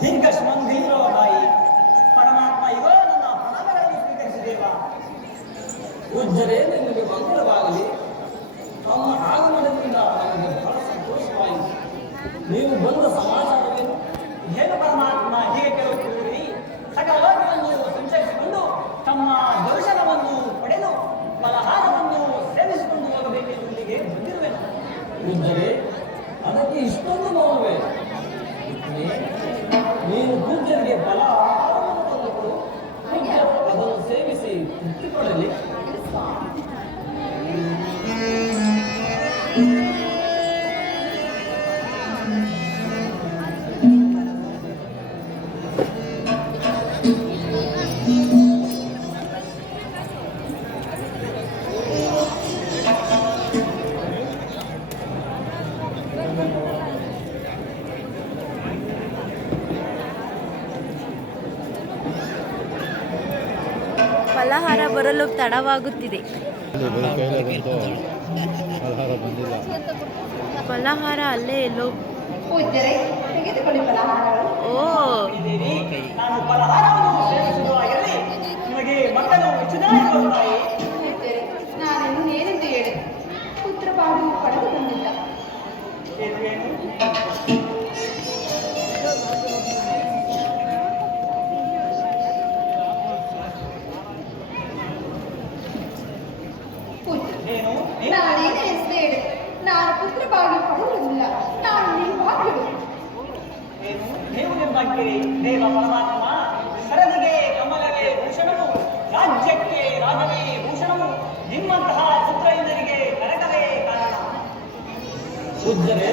ದೀರ್ಘಶ್ಮಂದಿರೋ ತಾಯಿ ಪರಮಾತ್ಮ ಇರೋ ನನ್ನ ಪ್ರಣಾಮಗಳನ್ನು ಸ್ವೀಕರಿಸಿದೇವ. ಪೂಜ್ಯರೇ, ನಿಮಗೆ ಮಂಗಳವಾಗಲಿ. ತಮ್ಮ ಆಗಮನದಿಂದ ನನಗೆ ಬಹಳ ಸಂತೋಷವಾಯಿತು. ನೀವು ಬಂದ ಸಮಾಚಾರವೇನು? ಏನು ಪರಮಾತ್ಮ ಹೀಗೆ ಕೇಳುತ್ತಿರುವಿರಿ? ಸಕಲ ಲೋಕವನ್ನು ಸಂಚರಿಸಿಕೊಂಡು ತಮ್ಮ ದರ್ಶನವನ್ನು ಪಡೆದು ಫಲಹಾರವನ್ನು ಸೇವಿಸಿಕೊಂಡು ಹೋಗಬೇಕೆಂದು ಇಲ್ಲಿಗೆ ಬಂದಿರುವೆನು. ಪೂಜ್ಯರೇ, ಅದಕ್ಕೆ ಇಷ್ಟೊಂದು ಮೌನವೇ? ನೀನು ಪೂಜ್ಯರಿಗೆ ಫಲಹಾರವನ್ನು ತಂದುಕೊಡು, ಪೂಜ್ಯರು ಅದನ್ನು ಸೇವಿಸಿ ತೃಪ್ತಿಪಡಲಿ. ಫಲಹಾರ ಬರಲು ತಡವಾಗುತ್ತಿದೆ. ಫಲಹಾರ ಅಲ್ಲೇ ಎಲ್ಲೋ. ಓ, ನಾನು ಫಲಹಾರವನ್ನು ಸೇವಿಸುವುದಾಗಲಿ ನಿಮಗೆ ಮಕ್ಕಳು ಹೆಚ್ಚುದಾಯಿ. ನಾನೇನು ಏನೆಂದು ಹೇಳಿ ಪುತ್ರ ಬಾಳು ಪಡೆದು ಬಂದಿಲ್ಲ. ನಾನೇನು ಹೆಸರು ಹೇಳಿ ನಾನು ಪುತ್ರ ಬಾಳು ಪಡೆಯುವುದಿಲ್ಲ. ನಾನು ನಿಮ್ಮ ಮಕ್ಕಳು. ನೀವು ನಿಮ್ಮಕ್ಕಿರಿ ದೇವ ಪರಮಾತ್ಮ ಶರದಿಗೆ ಕಮಲಗೆ ಭೂಷಣವು, ರಾಜ್ಯಕ್ಕೆ ರಾಜನೇ ಭೂಷಣವು, ನಿಮ್ಮಂತಹ ಪುತ್ರ ಇಂದರಿಗೆ ನರಕವೇ ಕಾರಣ. ಪೂಜ್ಯರೇ,